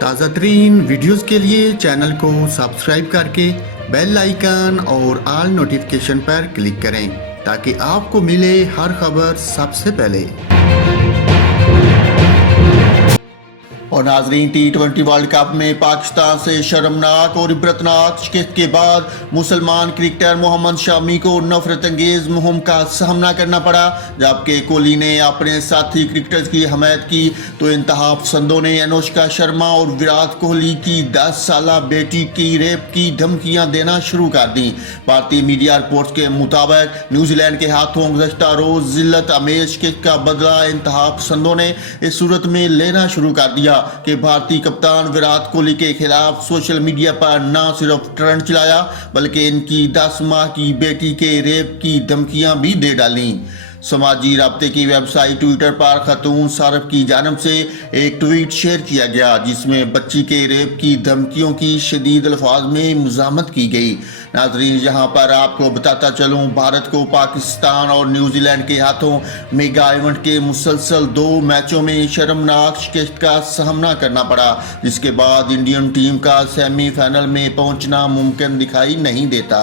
تازہ ترین ویڈیوز کے لیے چینل کو سبسکرائب کر کے بیل آئیکن اور آل نوٹیفیکیشن پر کلک کریں تاکہ آپ کو ملے ہر خبر سب سے پہلے۔ اور ناظرین، T20 ورلڈ کپ میں پاکستان سے شرمناک اور عبرتناک شکست کے بعد مسلمان کرکٹر محمد شامی کو نفرت انگیز مہم کا سامنا کرنا پڑا۔ جبکہ کوہلی نے اپنے ساتھی کرکٹرز کی حمایت کی تو انتہا پسندوں نے انوشکا شرما اور وراٹ کوہلی کی 10 سالہ بیٹی کی ریپ کی دھمکیاں دینا شروع کر دیں۔ بھارتی میڈیا رپورٹس کے مطابق نیوزی لینڈ کے ہاتھوں گزشتہ روز ذلت امیز شکست کا بدلہ انتہا پسندوں نے اس صورت میں لینا شروع کر دیا کہ بھارتی کپتان وراٹ کوہلی کے خلاف سوشل میڈیا پر نہ صرف ٹرینڈ چلایا بلکہ ان کی 10 ماہ کی بیٹی کے ریپ کی دھمکیاں بھی دے ڈالیں۔ سماجی رابطے کی ویب سائٹ ٹویٹر پر خاتون صارف کی جانب سے ایک ٹویٹ شیئر کیا گیا جس میں بچی کے ریپ کی دھمکیوں کی شدید الفاظ میں مذمت کی گئی۔ ناظرین، یہاں پر آپ کو بتاتا چلوں، بھارت کو پاکستان اور نیوزی لینڈ کے ہاتھوں میگا ایونٹ کے مسلسل 2 میچوں میں شرمناک شکست کا سامنا کرنا پڑا، جس کے بعد انڈین ٹیم کا سیمی فائنل میں پہنچنا ممکن دکھائی نہیں دیتا۔